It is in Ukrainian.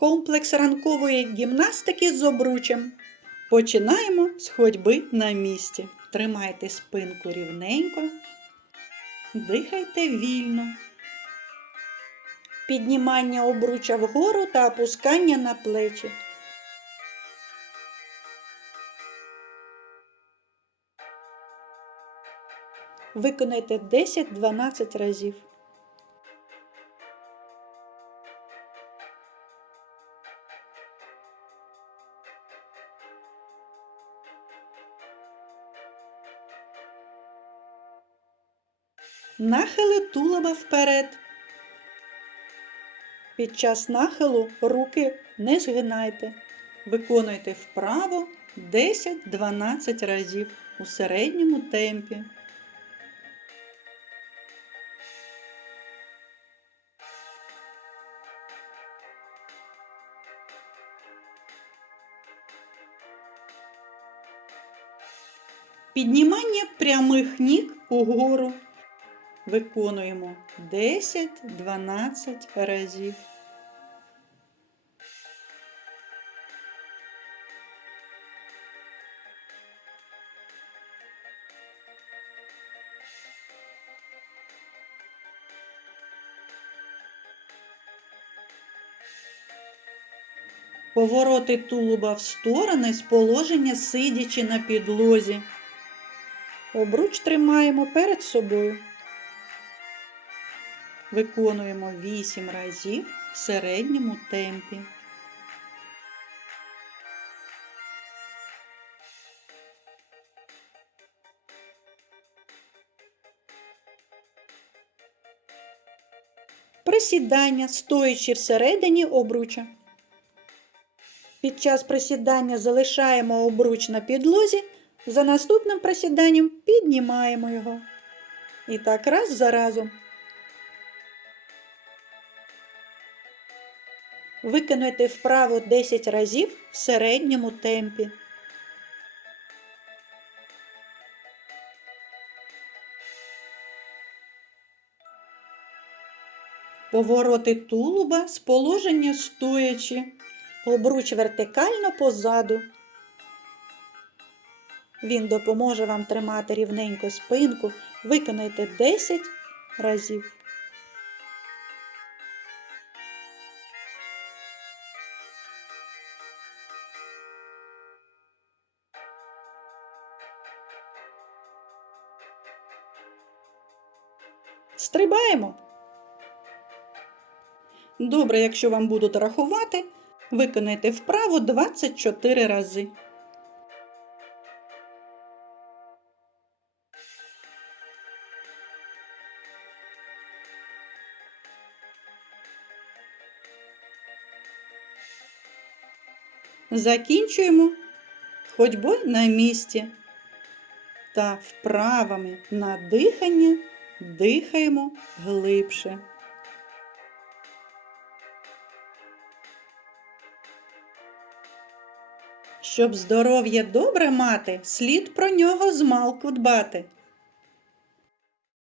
Комплекс ранкової гімнастики з обручем. Починаємо з ходьби на місці. Тримайте спинку рівненько. Дихайте вільно. Піднімання обруча вгору та опускання на плечі. Виконайте 10-12 разів. Нахили тулоба вперед. Під час нахилу руки не згинайте. Виконуйте вправо 10-12 разів у середньому темпі. Піднімання прямих ніг угору. Виконуємо 10-12 разів. Повороти тулуба в сторони з положення сидячи на підлозі. Обруч тримаємо перед собою. Виконуємо 8 разів в середньому темпі. Присідання, стоячи всередині обруча. Під час присідання залишаємо обруч на підлозі, за наступним присіданням піднімаємо його. І так раз за разом. Виконуйте вправо 10 разів в середньому темпі. Повороти тулуба з положення стоячи. Обруч вертикально позаду. Він допоможе вам тримати рівненько спинку. Виконайте 10 разів. Стрибаємо. Добре, якщо вам будуть рахувати, виконайте вправо 24 рази. Закінчуємо ходьбою на місці та вправами на дихання дихаємо глибше. Щоб здоров'я добре мати, слід про нього змалку дбати.